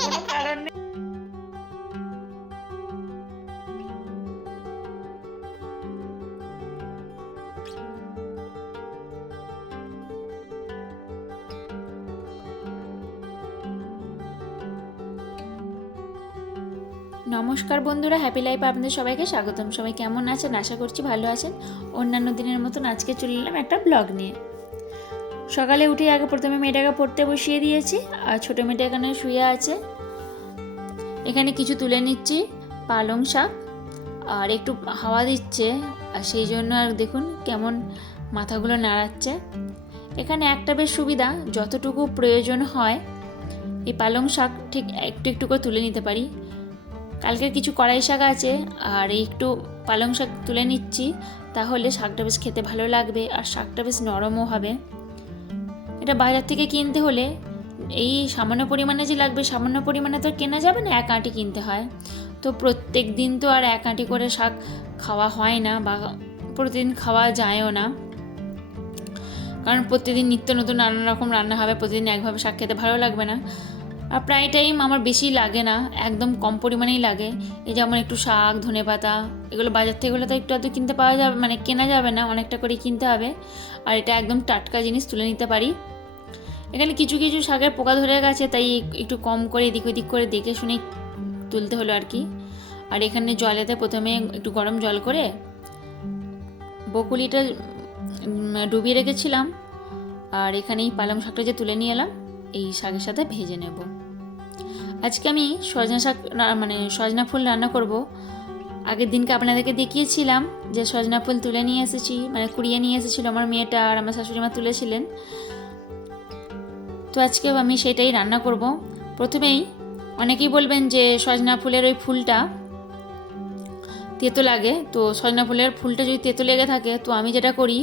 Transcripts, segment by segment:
কোনো কারণ নেই। নমস্কার বন্ধুরা, হ্যাপি লাইফে আপনাদের সবাইকে স্বাগতম। সবাই কেমন আছেন? আশা করছি ভালো আছেন। অন্যান্য দিনের মতন আজকে চলে এলাম একটা ব্লগ নিয়ে। সকালে উঠে আগে প্রথমে মেয়েটাকে পড়তে বসিয়ে দিয়েছি, আর ছোটো মেয়েটা এখানে শুয়ে আছে। এখানে কিছু তুলে নিচ্ছি, পালং শাক, আর একটু হাওয়া দিচ্ছে, আর সেই জন্য আর দেখুন কেমন মাথাগুলো নাড়াচ্ছে। এখানে একটা বেশ সুবিধা, যতটুকু প্রয়োজন হয় এই পালং শাক ঠিক একটু একটু করে তুলে নিতে পারি। কালকে কিছু কড়াই শাক আছে, আর একটু পালং শাক তুলে নিচ্ছি, তাহলে শাকটা বেশ খেতে ভালো লাগবে আর শাকটা বেশ নরমও হবে। এটা বাজার থেকে কিনতে হলে এই সামান্য পরিমাণে যে লাগবে, সামান্য পরিমাণে তো কেনা যাবে না, এক আঁটি কিনতে হয়। তো প্রত্যেক দিন তো আর এক আঁটি করে শাক খাওয়া হয় না, বা প্রতিদিন খাওয়া যায়ও না, কারণ প্রতিদিন নিত্য নতুন নানা রকম রান্না হবে, প্রতিদিন একভাবে শাক খেতে ভালো লাগবে না। আর প্রায় টাইম আমার বেশি লাগে না, একদম কম পরিমাণেই লাগে। এই যেমন একটু শাক, ধনেপাতা, এগুলো বাজার থেকে গেলে তো একটু আধটু কিনতে পাওয়া যাবে, মানে কেনা যাবে না, অনেকটা করে কিনতে হবে। আর এটা একদম টাটকা জিনিস, তুলে নিতে পারি। এখানে কিছু কিছু শাকের পোকা ধরে গেছে, তাই একটু কম করে এদিক ওদিক করে দেখে শুনে তুলতে হলো আর কি। আর এখানে জলেতে প্রথমে একটু গরম জল করে বকুলিটা ডুবিয়ে রেখেছিলাম, আর এখানে এই পালং শাকটা যে তুলে নিয়ে এলাম, এই শাকের সাথে ভেজে নেব। আজকে আমি সজনা শাক মানে সজনা ফুল রান্না করব। আগের দিনকে আপনাদেরকে দেখিয়েছিলাম যে সজনা ফুল তুলে নিয়ে এসেছি, মানে কুড়িয়ে নিয়ে এসেছিল আমার মেয়েটা, আর আমার শাশুড়ি মা তুলেছিলেন। তো আজকেও আমি সেটাই রান্না করব। প্রথমেই অনেকেই বলবেন যে সজনা ফুলের ওই ফুলটা তেতো লাগে, তো সজনা ফুলের ফুলটা যদি তেতো লেগে থাকে, তো আমি যেটা করি,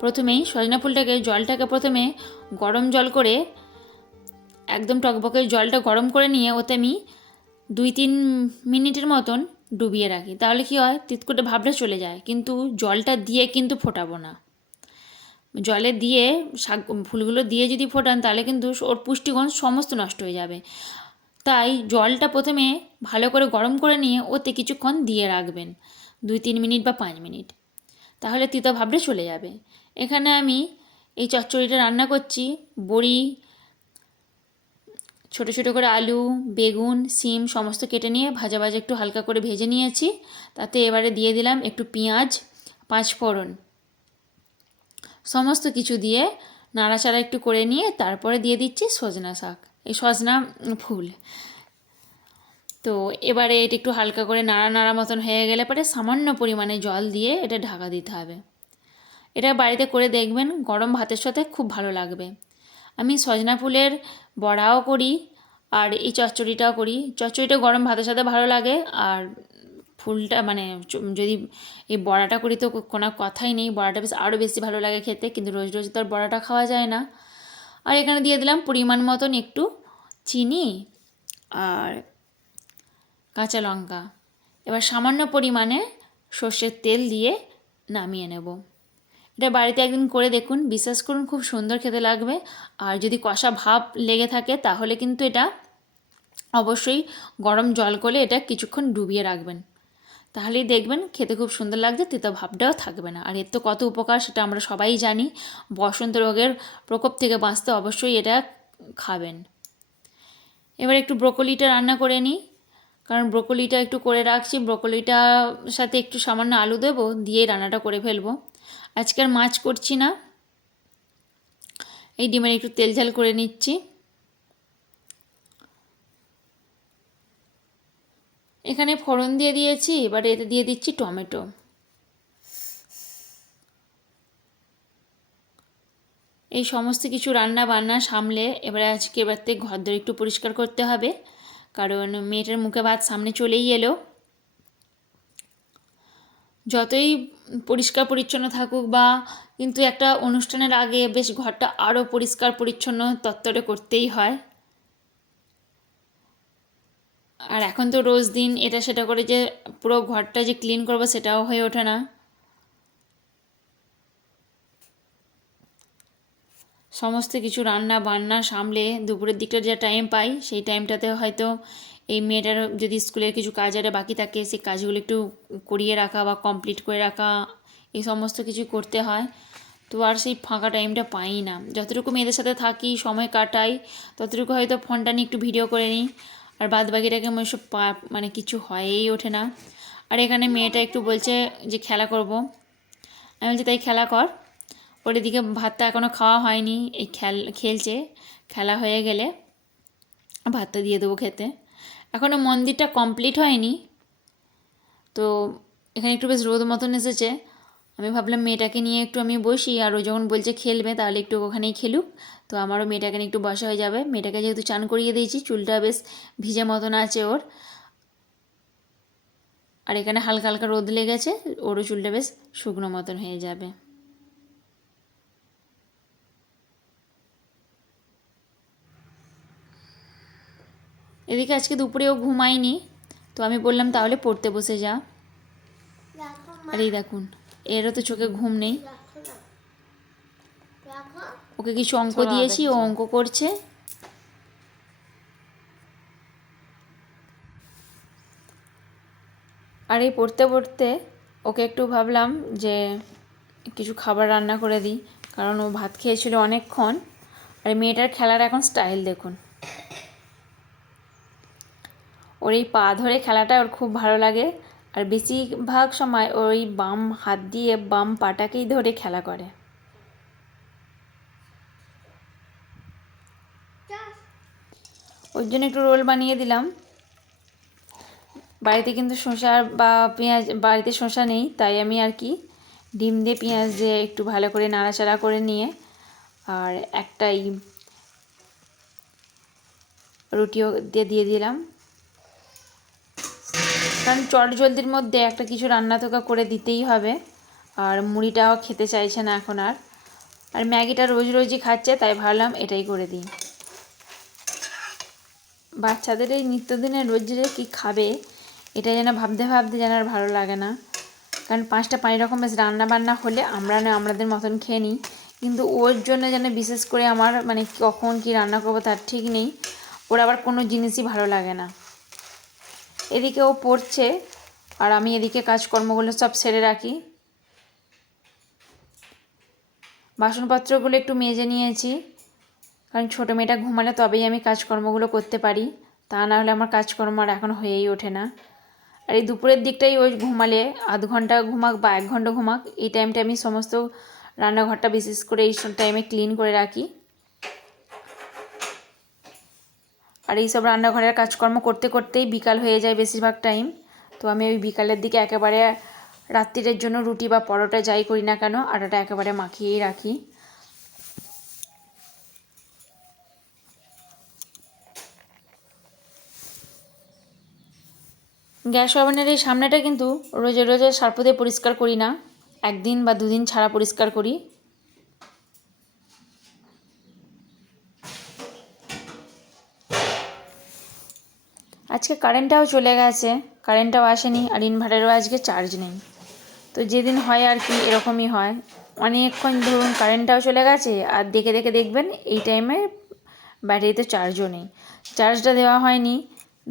প্রথমেই সজনা ফুলটাকে জলটাকে প্রথমে গরম জল করে, একদম টকবকে জলটা গরম করে নিয়ে ওতে আমি 2-3 মিনিটের মতন ডুবিয়ে রাখি। তাহলে কি হয়, তিতকুটে ভাবটা চলে যায়। কিন্তু জলটা দিয়ে কিন্তু ফোটাবো না, জলে দিয়ে শাক ফুলগুলো দিয়ে যদি ফোটান, তাহলে কিন্তু ওর পুষ্টিগুণ সমস্ত নষ্ট হয়ে যাবে। তাই জলটা প্রথমে ভালো করে গরম করে নিয়ে ওতে কিছুক্ষণ দিয়ে রাখবেন, 2-3 মিনিট বা 5 মিনিট, তাহলে তিতো ভাবটা চলে যাবে। এখানে আমি এই চচ্চড়িটা রান্না করছি। বড়ি, ছোটো ছোটো করে আলু, বেগুন, সিম সমস্ত কেটে নিয়ে ভাজা ভাজা একটু হালকা করে ভেজে নিয়েছি। তাতে এবারে দিয়ে দিলাম একটু পেঁয়াজ, 5 ফোড়ন, সমস্ত কিছু দিয়ে নাড়াচাড়া একটু করে নিয়ে তারপরে দিয়ে দিচ্ছি সজনা শাক, এই সজনা ফুল। তো এবারে এটা একটু হালকা করে নাড়া নাড়া মতন হয়ে গেলে পরে সামান্য পরিমাণে জল দিয়ে এটা ঢাকা দিতে হবে। এটা বাড়িতে করে দেখবেন, গরম ভাতের সাথে খুব ভালো লাগবে। আমি সজনা ফুলের বড়াও করি, আর এই চচ্চড়িটাও করি। চচ্চড়িটা গরম ভাতের সাথে ভালো লাগে, আর ফুলটা মানে যদি এই বড়াটা করি তো কোনো কথাই নেই, বড়াটা বেশ আরও বেশি ভালো লাগে খেতে, কিন্তু রোজ রোজ তো আর বড়াটা খাওয়া যায় না। আর এখানে দিয়ে দিলাম পরিমাণ মতন একটু চিনি আর কাঁচা লঙ্কা। এবার সামান্য পরিমাণে সর্ষের তেল দিয়ে নামিয়ে নেব। এটা বাড়িতে একদিন করে দেখুন, বিশ্বাস করুন খুব সুন্দর খেতে লাগবে। আর যদি কষা ভাব লেগে থাকে, তাহলে কিন্তু এটা অবশ্যই গরম জল করে এটা কিছুক্ষণ ডুবিয়ে রাখবেন, তাহলেই দেখবেন খেতে খুব সুন্দর লাগছে, তেতো ভাবটাও থাকবে না। আর এর তো কত উপকার সেটা আমরা সবাই জানি। বসন্ত রোগের প্রকোপ থেকে বাঁচতে অবশ্যই এটা খাবেন। এবার একটু ব্রোকলিটা রান্না করে নিই, কারণ ব্রোকলিটা একটু করে রাখছি। ব্রোকলিটার সাথে একটু সামান্য আলু দেবো, দিয়ে রান্নাটা করে ফেলবো। আজকে আর মাছ করছি না, এই ডিমের একটু তেল ঝাল করে নিচ্ছি। এখানে ফোড়ন দিয়ে দিয়েছি, এবার এতে দিয়ে দিচ্ছি টমেটো। এই সমস্ত কিছু রান্না বান্না সামলে এবারে এবার থেকে ঘরদোর একটু পরিষ্কার করতে হবে, কারণ মেয়েটার মুখে ভাত সামনে চলেই এলো। যতই পরিষ্কার পরিচ্ছন্ন থাকুক বা, কিন্তু একটা অনুষ্ঠানের আগে বেশ ঘরটা আরও পরিষ্কার পরিচ্ছন্ন তত্ত্বরে করতেই হয়। আর এখন তো রোজ দিন এটা সেটা করে যে পুরো ঘরটা যে ক্লিন করবো সেটাও হয়ে ওঠে না। সমস্ত কিছু রান্না বান্না সামলে দুপুরের দিকটা যে টাইম পাই সেই টাইমটাতে হয়তো এই মেয়েটার যদি স্কুলের কিছু কাজ আরে বাকি থাকে সেই কাজগুলো একটু করিয়ে রাখা বা কমপ্লিট করে রাখা এই সমস্ত কিছু করতে হয়। তো আর সেই ফাঁকা টাইমটা পাই না, যতটুকু মেয়েদের সাথে থাকি সময় কাটাই ততটুকু হয়তো ফোনটা নিয়ে একটু ভিডিও করে নিই, আর বাদ বাকিটাকে আমার সব মানে কিছু হয়েই ওঠে না। আর এখানে মেয়েটা একটু বলছে যে খেলা করব, আমি বলছি তাই খেলা কর। ওর এদিকে ভাতটা এখনও খাওয়া হয়নি, এই খেলছে, খেলা হয়ে গেলে ভাতটা দিয়ে দেবো খেতে। এখনও মন্দিরটা কমপ্লিট হয়নি, তো এখানে একটু বেশ রোদ মতন এসেছে। আমি ভাবলাম মেয়েটাকে নিয়ে একটু আমি বসি, আর ও যখন বলছে খেলবে তাহলে একটু ওখানেই খেলুক, তো আমারও মেয়েটাকে নিয়ে একটু বসা হয়ে যাবে। মেয়েটাকে যেহেতু চান করিয়ে দিয়েছি, চুলটা বেশ ভিজে মতন আছে ওর, আর এখানে হালকা হালকা রোদ লেগেছে, ওরও চুলটা বেশ শুকনো মতন হয়ে যাবে। এদিকে আজকে দুপুরেও ঘুমায়নি, তো আমি বললাম তাহলে পড়তে বসে যা। আর এই দেখুন এরও তো চোখে ঘুম নেই, ওকে কিছু অঙ্ক দিয়েছি, ও অঙ্ক করছে। আর এই পড়তে পড়তে ওকে একটু ভাবলাম যে কিছু খাবার রান্না করে দিই, কারণ ও ভাত খেয়েছিল অনেকক্ষণ। আর মেয়েটার খেলার এখন স্টাইল দেখুন, ওর এই পা ধরে খেলাটা ওর খুব ভালো লাগে, আর বেশিরভাগ সময় ওই বাম হাত দিয়ে বাম পাটাকেই ধরে খেলা করে। ওর জন্য একটু রোল বানিয়ে দিলাম। বাড়িতে কিন্তু শসা বা পেঁয়াজ, বাড়িতে শসা নেই, তাই আমি আর কি ডিম দিয়ে পেঁয়াজ দিয়ে একটু ভালো করে নাড়াচাড়া করে নিয়ে আর একটাই রুটিও দিয়ে দিলাম, কারণ চট জলদির মধ্যে একটা কিছু রান্না তো করে দিতেই হবে। আর মুড়িটাও খেতে চাইছে না এখন আর ম্যাগিটা রোজ রোজই খাচ্ছে, তাই ভাবলাম এটাই করে দিই। বাচ্চাদের এই নিত্যদিনের রোজ কী খাবে এটা যেন ভাবতে ভাবতে যেন আর ভালো লাগে না, কারণ 5 রকম বেশ রান্না বান্না হলে আমরা না আমাদের মতন খেয়ে নিই, কিন্তু ওর জন্য যেন বিশেষ করে আমার মানে কখন কি রান্না করবো তার ঠিক নেই, ওর আবার কোনো জিনিসই ভালো লাগে না। এদিকে ও পড়ছে আর আমি এদিকে কাজকর্মগুলো সব সেরে রাখি। বাসনপত্রগুলো একটু মেজে নিয়েছি, কারণ ছোটো মেয়েটা ঘুমালে তবেই আমি কাজকর্মগুলো করতে পারি, তা না হলে আমার কাজকর্ম আর এখন হয়েই ওঠে না। আর এই দুপুরের দিকটাই ওই ঘুমালে আধ ঘন্টা ঘুমাক বা 1 ঘন্টা ঘুমাক, এই টাইমটা আমি সমস্ত রান্নাঘরটা বিশেষ করে এই টাইমে ক্লিন করে রাখি। আর এইসব রান্নাঘরের কাজকর্ম করতে করতেই বিকাল হয়ে যায় বেশিরভাগ টাইম, তো আমি ওই বিকালের দিকে একেবারে রাত্রিরের জন্য রুটি বা পরোটা যাই করি না কেন আটাটা একেবারে মাখিয়েই রাখি। গ্যাস ওভেনের এই সামনেটা কিন্তু রোজে রোজে সার্ফ দিয়ে পরিষ্কার করি না, 1 দিন বা 2 দিন ছাড়া পরিষ্কার করি। আজকে কারেন্টটাও চলে গেছে, কারেন্টটাও আসেনি, আর ইনভার্টারও আজকে চার্জ নেই। তো যেদিন হয় আর কি এরকমই হয়, অনেকক্ষণ ধরুন কারেন্টটাও চলে গেছে আর দেখে দেখে দেখবেন এই টাইমে ব্যাটারিতে চার্জও নেই, চার্জটা দেওয়া হয়নি।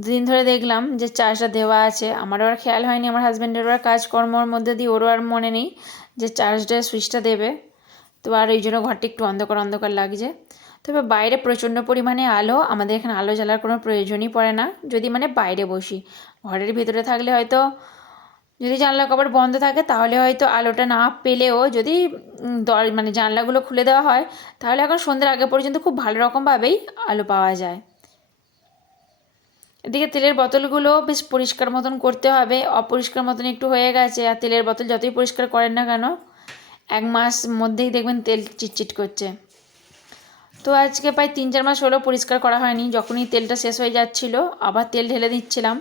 2 দিন ধরে দেখলাম যে চার্জটা দেওয়া আছে, আমারও আর খেয়াল হয়নি, আমার হাজব্যান্ডেরও আর কাজকর্মর মধ্যে দিয়ে ওরও আর মনে নেই যে চার্জটা সুইচটা দেবে, তো আর এই জন্য ঘরটা একটু অন্ধকার অন্ধকার লাগছে। তবে বাইরে প্রচণ্ড পরিমাণে আলো, আমাদের এখানে আলো জ্বালার কোনো প্রয়োজনই পড়ে না, যদি মানে বাইরে বসি। ঘরের ভিতরে থাকলে হয়তো যদি জানলা কপাট বন্ধ থাকে তাহলে হয়তো আলোটা না পেলেও যদি মানে জানলাগুলো খুলে দেওয়া হয় তাহলে এখন সন্ধ্যের আগে পর্যন্ত খুব ভালো রকমভাবেই আলো পাওয়া যায়। এদিকে তেলের বোতলগুলো বেশ পরিষ্কার মতন করতে হবে, অপরিষ্কার মতন একটু হয়ে গেছে, আর তেলের বোতল যতই পরিষ্কার করেন না কেন 1 মাস মধ্যেই দেখবেন তেল চিটচিট করছে। তো আজকে প্রায় 3-4 মাস হলো পরিষ্কার করা হয়নি, যখনই তেলটা শেষ হয়ে যাচ্ছিলো আবার তেল ঢেলে দিচ্ছিলাম।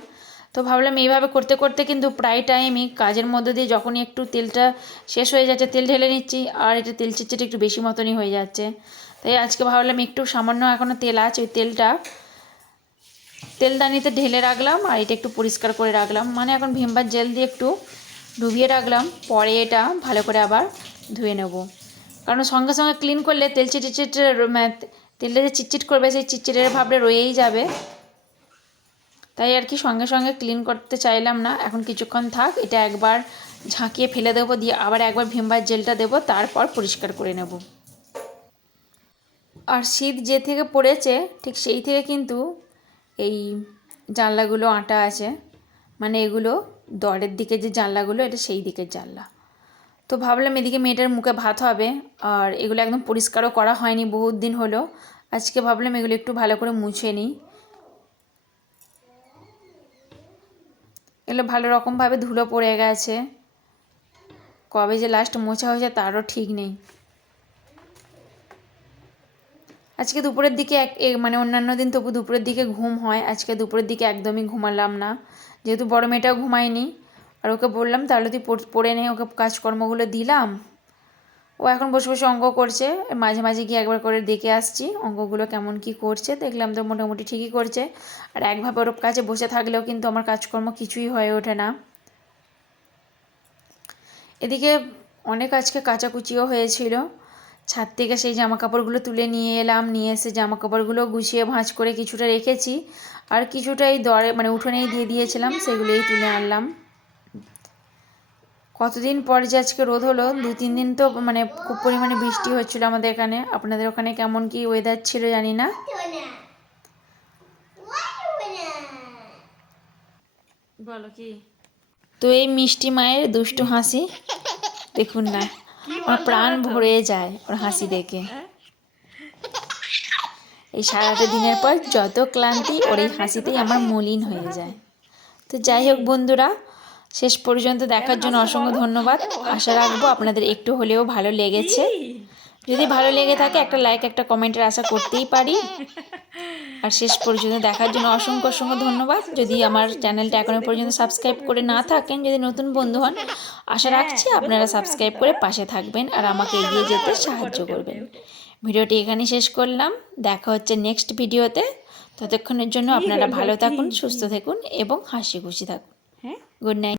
তো ভাবলাম এইভাবে করতে করতে কিন্তু প্রায় টাইমই কাজের মধ্যে দিয়ে যখনই একটু তেলটা শেষ হয়ে যাচ্ছে তেল ঢেলে নিচ্ছি, আর এটা তেল চিটচিট একটু বেশি মতনই হয়ে যাচ্ছে। তাই আজকে ভাবলাম একটু সামান্য এখনও তেল আছে, ওই তেলটা তেলদানিতে ঢেলে রাখলাম আর এটা একটু পরিষ্কার করে রাখলাম, মানে এখন ভিম বার জেল দিয়ে একটু ডুবিয়ে রাখলাম, পরে এটা ভালো করে আবার ধুয়ে নেব। কারণ সঙ্গে সঙ্গে ক্লিন করলে তেল তেলটা যে চিটচিট করবে সেই চিটচিটের ভাবটা রয়েই যাবে, তাই আর কি সঙ্গে সঙ্গে ক্লিন করতে চাইলাম না। এখন কিছুক্ষণ থাক, এটা একবার ঝাঁকিয়ে ফেলে দেবো, দিয়ে আবার একবার ভিম বার জেলটা দেবো, তারপর পরিষ্কার করে নেব। আর শীত যে থেকে পড়েছে ঠিক সেই থেকে কিন্তু এই জানলাগুলো আঁটা আছে, মানে এগুলো দরের দিকে যে জানলাগুলো, এটা সেই দিকের জানলা। তো ভাবলাম এদিকে মেয়েটার মুখে ভাত হবে, আর এগুলো একদম পরিষ্কারও করা হয়নি, বহুত দিন হলো। আজকে ভাবলাম এগুলো একটু ভালো করে মুছে নিই। এগুলো ভালো রকমভাবে ধুলো পড়ে গেছে, কবে যে লাস্ট মোছা হয়েছে তারও ঠিক নেই। আজকে দুপুরের দিকে মানে অন্যান্য দিন তবু দুপুরের দিকে ঘুম হয়, আজকে দুপুরের দিকে একদমই ঘুমালাম না, যেহেতু বড় মেয়েটাও ঘুমায়নি। আর ওকে বললাম তাহলে তুই পড়ে নে, ওকে কাজকর্মগুলো দিলাম। ও এখন বসে বসে অঙ্ক করছে, মাঝে মাঝে গিয়ে একবার করে দেখে আসছি অঙ্কগুলো কেমন কি করছে, দেখলাম তো মোটামুটি ঠিকই করছে। আর একভাবে ওর কাছে বসে থাকলেও কিন্তু আমার কাজকর্ম কিছুই হয়ে ওঠে না। এদিকে অনেক আজকে কাচাকুচিও হয়েছিল, ছাদ থেকে সেই জামাকাপড়গুলো তুলে নিয়ে এলাম, নিয়ে এসে জামাকাপড়গুলো গুছিয়ে ভাঁজ করে কিছুটা রেখেছি, আর কিছুটা এই দরে মানে উঠোনেই দিয়ে দিয়েছিলাম, সেগুলোই তুলে আনলাম। কতদিন পর যে আজকে রোদ হলো, 2-3 দিন তো মানে খুব পরিমাণে বৃষ্টি হচ্ছিল আমাদের এখানে। আপনাদের ওখানে কেমন কি ওয়েদার ছিল জানি না। বলো কি? তো এই মিষ্টি মায়ের দুষ্টু হাসি দেখুন না, আমার প্রাণ ভরে যায় ওর হাসি দেখে। এই সারাটা দিনের পর যত ক্লান্তি ওর এই হাসিতেই আমার মলিন হয়ে যায়। তো যাই হোক বন্ধুরা, শেষ পর্যন্ত দেখার জন্য অসংখ্য ধন্যবাদ। আশা রাখবো আপনাদের একটু হলেও ভালো লেগেছে। যদি ভালো লেগে থাকে একটা লাইক একটা কমেন্টের আশা করতেই পারি। আর শেষ পর্যন্ত দেখার জন্য অসংখ্য অসংখ্য ধন্যবাদ। যদি আমার চ্যানেলটা এখনও পর্যন্ত সাবস্ক্রাইব করে না থাকেন, যদি নতুন বন্ধু হন, আশা রাখছি আপনারা সাবস্ক্রাইব করে পাশে থাকবেন আর আমাকে এগিয়ে যেতে সাহায্য করবেন। ভিডিওটি এখানেই শেষ করলাম, দেখা হচ্ছে নেক্সট ভিডিওতে। ততক্ষণের জন্য আপনারা ভালো থাকুন, সুস্থ থাকুন এবং হাসি খুশি থাকুন। Good night.